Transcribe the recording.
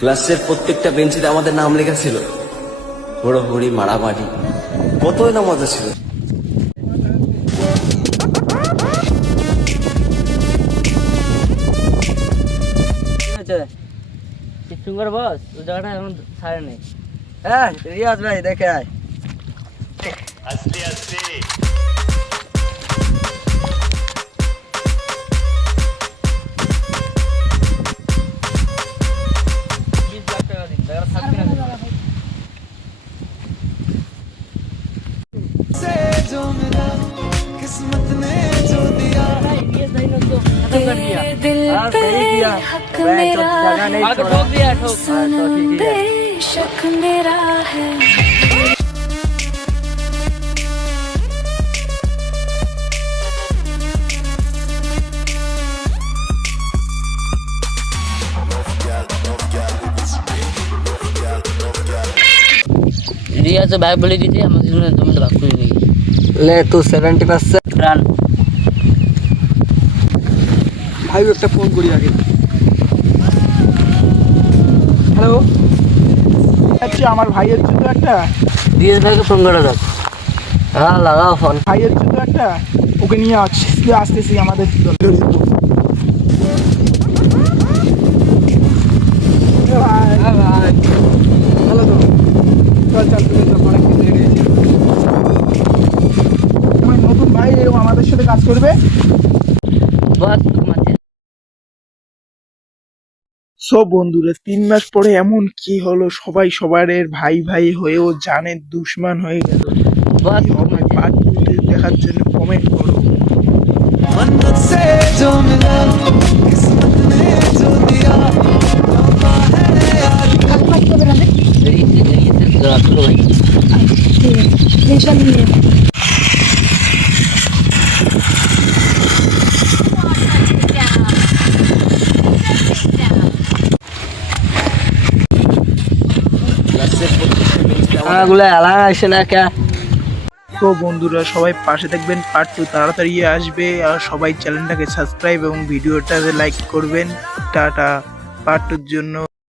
ক্লাসের প্রত্যেকটা বেঞ্চিতে আমাদের নাম লেখা ছিল। হুড়োহুড়ি মারামারি কতই না মজা ছিল। চিত্তুঙ্গর বস ওই জায়গাটা এখন ছাড়ে নেই। হ্যাঁ রিয়াজ ভাই দেখে আয়। বিশ तो खत्म कर दिया। हाँ सही किया। मैं तो जगह नहीं छोड़ा। ठोक दिया ठोक। हाँ तो ठीक है। शक मेरा है। રિયા તો બાય બોલી દીધી આમાં તમને ધમડ બાકી નહીં લે તું સેવન્ટી પર્સન્ટ રન ভাই একটা ফোন করি আগে। হ্যালো আচ্ছা আমার ভাইয়ের জুতো একটা? রিয়াজ ভাইকে ফোন করে দাও হ্যাঁ লাগাও ফোন। ভাইয়ের জুতো একটা? ওকে নিয়ে আসছি আসতেছি আমাদের ভালো তো চল অনেক আমার নতুন ভাই এরকম আমাদের সাথে কাজ করবে? বস সব বন্ধুরা তিন মাস পরে এমন কি হলো সবাই সবারের ভাই ভাই হয়েও জানে দুশ্মন হয়ে গেল পার্ট দেখার জন্য কমেন্ট করো ভাই এলা আসে না কে? তো বন্ধুরা সবাই পাশে দেখবেন পার্ট টু তাড়াতাড়ি আসবে আর সবাই চ্যানেলটাকে সাবস্ক্রাইব এবং ভিডিওটাতে লাইক করবেন। টাটা পার্ট টুর জন্য।